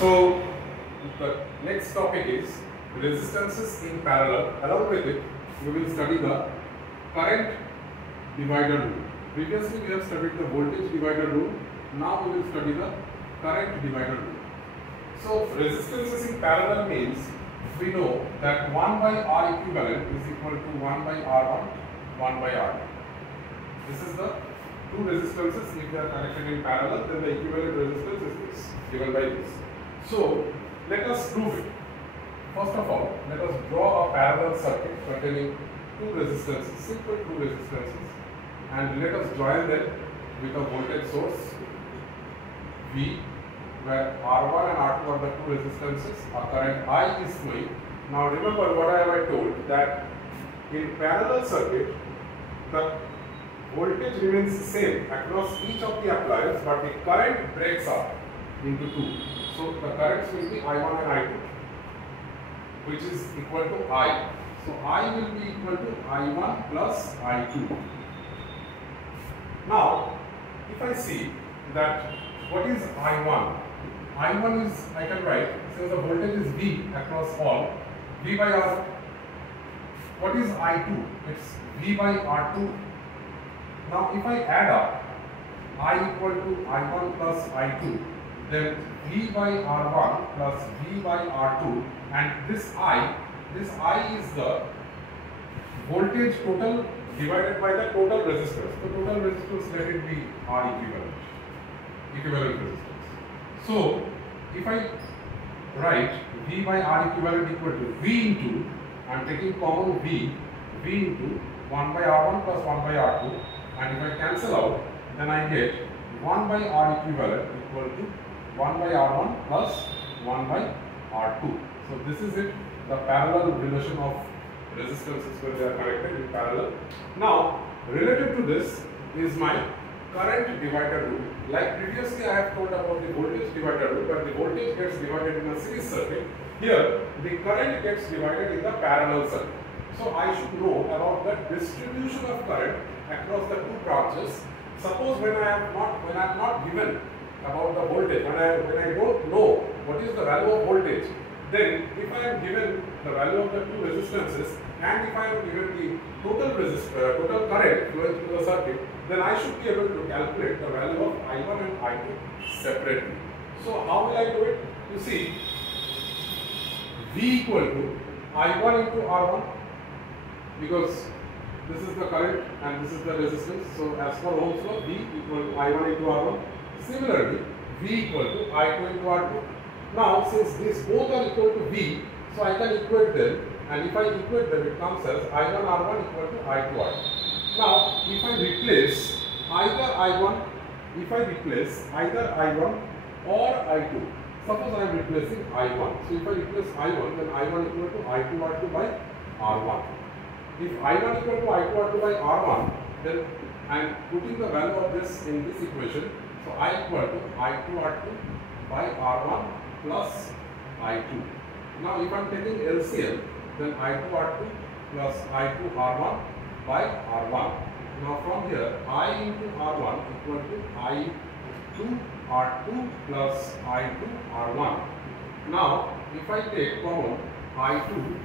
So the next topic is resistances in parallel. Along with it, we will study the current divider rule. Previously we have studied the voltage divider rule. Now we will study the current divider rule. So resistances in parallel means we know that 1 by R equivalent is equal to 1 by R1, 1 by R2. This is the two resistances. If they are connected in parallel, then the equivalent resistance is this, given by this. So let us prove it. First of all, let us draw a parallel circuit containing two resistances, simple two resistances, and let us join them with a voltage source V, where R1 and R2 are the two resistances. A current I is flowing. Now remember what I have told, that in parallel circuit the voltage remains the same across each of the appliers, but the current breaks up into two. So the currents will be I1 and I2, which is equal to I. So I will be equal to I1 plus I2. Now if I see that what is I1? I1 is, I can write, since the voltage is V across all, V by R. What is I2? It's V by R2. Now if I add up I equal to I1 plus I2, then V by R1 plus V by R2, and this I is the voltage total divided by the total resistance. The total resistance, let it be R equivalent resistance. So if I write V by R equivalent equal to V into, I am taking common V into 1 by R1 plus 1 by R2, and if I cancel out, then I get 1 by R equivalent equal to 1 by R1 plus 1 by R2. So this is it, the parallel relation of resistances when they are connected in parallel. Now related to this is my current divider rule. Like previously I have told about the voltage divider rule, but the voltage gets divided in a series circuit. Here the current gets divided in the parallel circuit. So I should know about the distribution of current across the two branches. Suppose when I am not given about the voltage, when I don't know what is the value of voltage, then if I am given the value of the two resistances and if I am given the total current flowing through the circuit, then I should be able to calculate the value of I1 and I2 separately. So how will I do it? You see, V equal to I1 into R1, because this is the current and this is the resistance. So as per Ohm's law, V equal to I1 into R1. Similarly, V equal to I2 into R2. Now since these both are equal to V, so I can equate them, and if I equate them, it comes as I1 R1 equal to I2 R2. Now if I replace either I1 or I2, suppose I am replacing I1. So if I replace I1, then I1 equal to I2 R2 by R1. If I1 equal to I2 R2 by R1, then I am putting the value of this in this equation. So I equal to I2 R2 by R1 plus I2. Now if I am taking LCM, then I2 R2 plus I2 R1 by R1. Now from here, I into R1 equal to I2 R2 plus I2 R1. Now if I take common I2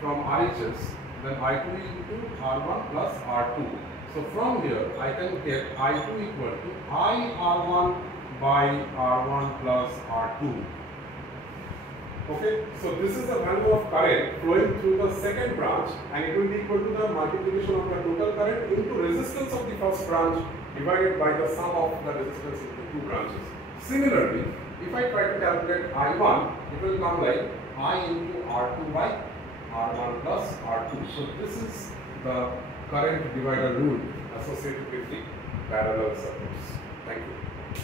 from RHS, then I2 into R1 plus R2. So from here I can get I2 equal to I R1 by R1 plus R2. Okay, so this is the value of current flowing through the second branch, and it will be equal to the multiplication of the total current into resistance of the first branch divided by the sum of the resistance of the two branches. Similarly, if I try to calculate I1, it will come like I into R2 by R1 plus R2. So this is the current divider rule associated with the parallel circuits. Thank you.